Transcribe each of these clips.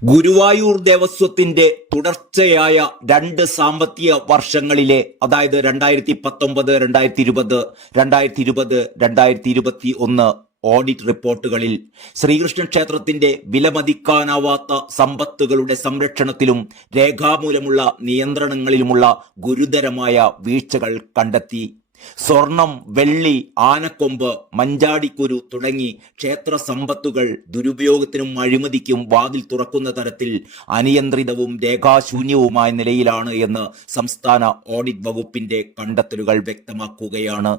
ഗുരുവായൂർ ദേവസ്വത്തിന്റെ തുടർച്ചയായ രണ്ട് സാമ്പത്തിക വർഷങ്ങളിലെ അതായത് രണ്ടായിരത്തി പത്തൊമ്പത് രണ്ടായിരത്തി ഇരുപത് രണ്ടായിരത്തി ഇരുപത് രണ്ടായിരത്തി ഇരുപത്തി ഒന്ന് ഓഡിറ്റ് റിപ്പോർട്ടുകളിൽ ശ്രീകൃഷ്ണ ക്ഷേത്രത്തിന്റെ വിലമതിക്കാനാവാത്ത സമ്പത്തുകളുടെ സംരക്ഷണത്തിലും രേഖാമൂലമുള്ള നിയന്ത്രണങ്ങളിലുമുള്ള ഗുരുതരമായ വീഴ്ചകൾ കണ്ടെത്തി. സ്വർണം വെള്ളി ആനക്കൊമ്പ് മഞ്ചാടിക്കുരു തുടങ്ങി ക്ഷേത്ര സമ്പത്തുകൾ ദുരുപയോഗത്തിനും അഴിമതിക്കും വാതിൽ തുറക്കുന്ന തരത്തിൽ അനിയന്ത്രിതവും രേഖാശൂന്യവുമായ നിലയിലാണ് എന്ന് സംസ്ഥാന ഓഡിറ്റ് വകുപ്പിന്റെ കണ്ടെത്തലുകൾ വ്യക്തമാക്കുകയാണ്.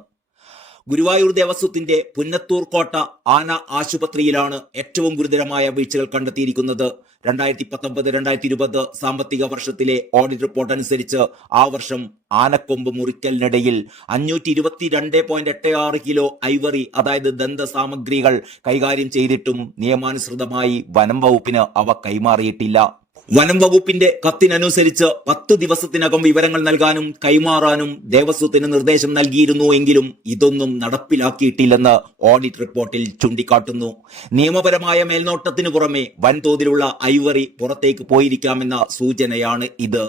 ഗുരുവായൂർ ദേവസ്വത്തിന്റെ പുന്നത്തൂർ കോട്ട ആന ആശുപത്രിയിലാണ് ഏറ്റവും ഗുരുതരമായ വീഴ്ചകൾ കണ്ടെത്തിയിരിക്കുന്നത്. രണ്ടായിരത്തി പത്തൊമ്പത് രണ്ടായിരത്തി ഇരുപത് സാമ്പത്തിക വർഷത്തിലെ ഓഡിറ്റ് റിപ്പോർട്ട് അനുസരിച്ച് ആ വർഷം ആനക്കൊമ്പ് മുറിക്കലിനിടയിൽ അഞ്ഞൂറ്റി ഇരുപത്തി രണ്ട് പോയിന്റ് എട്ട് ആറ് കിലോ ഐവറി അതായത് ദന്ത സാമഗ്രികൾ കൈകാര്യം ചെയ്തിട്ടും നിയമാനുസൃതമായി വനം വകുപ്പിന് അവ കൈമാറിയിട്ടില്ല. വനം വകുപ്പിന്റെ കത്തിനനുസരിച്ച് പത്ത് ദിവസത്തിനകം വിവരങ്ങൾ നൽകാനും കൈമാറാനും ദേവസ്വത്തിന് നിർദ്ദേശം നൽകിയിരുന്നു എങ്കിലും ഇതൊന്നും നടപ്പിലാക്കിയിട്ടില്ലെന്ന് ഓഡിറ്റ് റിപ്പോർട്ടിൽ ചൂണ്ടിക്കാട്ടുന്നു. നിയമപരമായ മേൽനോട്ടത്തിന് പുറമെ വൻതോതിലുള്ള ഐവറി പുറത്തേക്ക് പോയിരിക്കാമെന്ന സൂചനയാണ് ഇത്.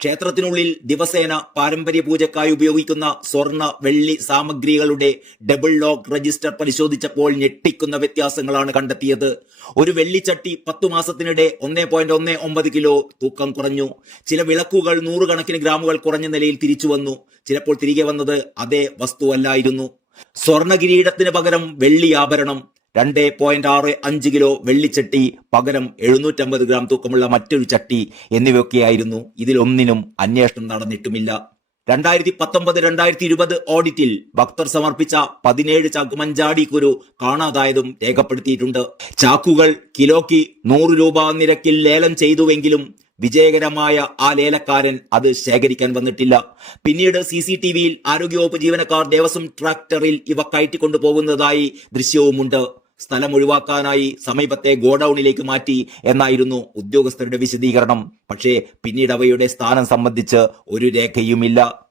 ക്ഷേത്രത്തിനുള്ളിൽ ദിവസേന പാരമ്പര്യ പൂജക്കായി ഉപയോഗിക്കുന്ന സ്വർണ വെള്ളി സാമഗ്രികളുടെ ഡബിൾ ലോക്ക് രജിസ്റ്റർ പരിശോധിച്ചപ്പോൾ ഞെട്ടിക്കുന്ന വ്യത്യാസങ്ങളാണ് കണ്ടെത്തിയത്. ഒരു വെള്ളിച്ചട്ടി പത്തു മാസത്തിനിടെ ഒന്നേ പോയിന്റ് ഒന്നേ ഒമ്പത് കിലോ തൂക്കം കുറഞ്ഞു. ചില വിളക്കുകൾ നൂറുകണക്കിന് ഗ്രാമുകൾ കുറഞ്ഞ നിലയിൽ തിരിച്ചു വന്നു. ചിലപ്പോൾ തിരികെ വന്നത് അതേ വസ്തുവല്ലായിരുന്നു. സ്വർണ കിരീടത്തിന് പകരം വെള്ളി ആഭരണം രണ്ട് പോയിന്റ് ആറ് അഞ്ച് കിലോ വെള്ളിച്ചട്ടി പകരം എഴുന്നൂറ്റമ്പത് ഗ്രാം തൂക്കമുള്ള മറ്റൊരു ചട്ടി എന്നിവയൊക്കെയായിരുന്നു ഇതിലൊന്നിനും അന്വേഷണം നടന്നിട്ടുമില്ല. രണ്ടായിരത്തി പത്തൊമ്പത് രണ്ടായിരത്തി ഇരുപത് ഓഡിറ്റിൽ ഭക്തർ സമർപ്പിച്ച പതിനേഴ് ചാക്കുമഞ്ചാടി കുരു കാണാതായതും രേഖപ്പെടുത്തിയിട്ടുണ്ട്. ചാക്കുകൾ കിലോയ്ക്ക് നൂറ് രൂപ നിരക്കിൽ ലേലം ചെയ്തുവെങ്കിലും വിജയകരമായ ആ ലേലക്കാരൻ അത് ശേഖരിക്കാൻ വന്നിട്ടില്ല. പിന്നീട് സി സി ടി വിയിൽ ആരോഗ്യവകുപ്പ് ജീവനക്കാർ ദേവസ്വം ട്രാക്ടറിൽ ഇവ കയറ്റിക്കൊണ്ടുപോകുന്നതായി ദൃശ്യവുമുണ്ട്. സ്ഥലം ഒഴിവാക്കാനായി സമീപത്തെ ഗോഡൌണിലേക്ക് മാറ്റി എന്നായിരുന്നു ഉദ്യോഗസ്ഥരുടെ വിശദീകരണം. പക്ഷേ പിന്നീട് അവയുടെ സ്ഥാനം സംബന്ധിച്ച് ഒരു രേഖയുമില്ല.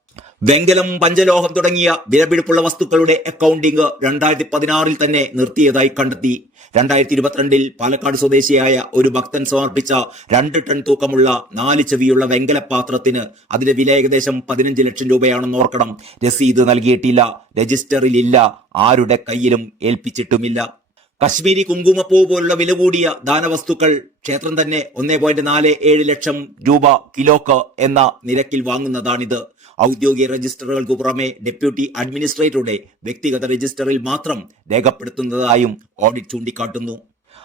വെങ്കലം പഞ്ചലോഹം തുടങ്ങിയ വിലപിടിപ്പുള്ള വസ്തുക്കളുടെ അക്കൗണ്ടിംഗ് രണ്ടായിരത്തി പതിനാറിൽ തന്നെ നിർത്തിയതായി കണ്ടെത്തി. രണ്ടായിരത്തി ഇരുപത്തിരണ്ടിൽ പാലക്കാട് സ്വദേശിയായ ഒരു ഭക്തൻ സമർപ്പിച്ച രണ്ട് ടൺ തൂക്കമുള്ള നാല് ചെവിയുള്ള വെങ്കല പാത്രത്തിന് അതിന്റെ വില ഏകദേശം പതിനഞ്ച് ലക്ഷം രൂപയാണെന്ന് ഓർക്കണം. രസീത് നൽകിയിട്ടില്ല. രജിസ്റ്ററിലില്ല. ആരുടെ കയ്യിലും ഏൽപ്പിച്ചിട്ടുമില്ല. കശ്മീരി കുങ്കുമപ്പൂ പോലുള്ള വില കൂടിയ ദാനവസ്തുക്കൾ ക്ഷേത്രം തന്നെ ഒന്നേ പോയിന്റ് നാല് ഏഴ് ലക്ഷം രൂപ കിലോക്ക് എന്ന നിരക്കിൽ വാങ്ങുന്നതാണിത്. ഔദ്യോഗിക രജിസ്റ്ററുകൾക്ക് പുറമെ ഡെപ്യൂട്ടി അഡ്മിനിസ്ട്രേറ്ററുടെ വ്യക്തിഗത രജിസ്റ്ററിൽ മാത്രം രേഖപ്പെടുത്തുന്നതായും ഓഡിറ്റ് ചൂണ്ടിക്കാട്ടുന്നു.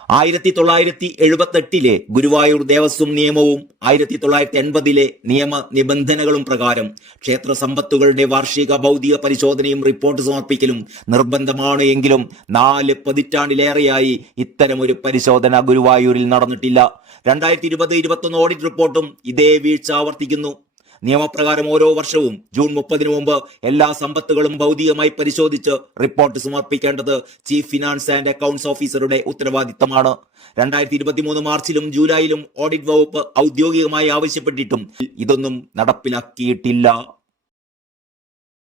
ആയിരത്തി തൊള്ളായിരത്തി എഴുപത്തെട്ടിലെ ഗുരുവായൂർ ദേവസ്വം നിയമവും ആയിരത്തി തൊള്ളായിരത്തി എൺപതിലെ നിയമ നിബന്ധനകളും പ്രകാരം ക്ഷേത്ര സമ്പത്തുകളുടെ വാർഷിക ഭൗതിക പരിശോധനയും റിപ്പോർട്ട് സമർപ്പിക്കലും നിർബന്ധമാണ് എങ്കിലും നാല് പതിറ്റാണ്ടിലേറെയായി ഇത്തരമൊരു പരിശോധന ഗുരുവായൂരിൽ നടന്നിട്ടില്ല. രണ്ടായിരത്തി ഇരുപത് ഇരുപത്തൊന്ന് ഓഡിറ്റ് റിപ്പോർട്ടും ഇതേ വീഴ്ച ആവർത്തിക്കുന്നു. നിയമപ്രകാരം ഓരോ വർഷവും ജൂൺ മുപ്പതിനു മുമ്പ് എല്ലാ സമ്പത്തുകളും ഭൗതികമായി പരിശോധിച്ച് റിപ്പോർട്ട് സമർപ്പിക്കേണ്ടത് ചീഫ് ഫിനാൻസ് ആൻഡ് അക്കൗണ്ട്സ് ഓഫീസറുടെ ഉത്തരവാദിത്തമാണ്. രണ്ടായിരത്തി ഇരുപത്തിമൂന്ന് മാർച്ചിലും ജൂലൈയിലും ഓഡിറ്റ് വകുപ്പ് ഔദ്യോഗികമായി ആവശ്യപ്പെട്ടിട്ടും ഇതൊന്നും നടപ്പിലാക്കിയിട്ടില്ല.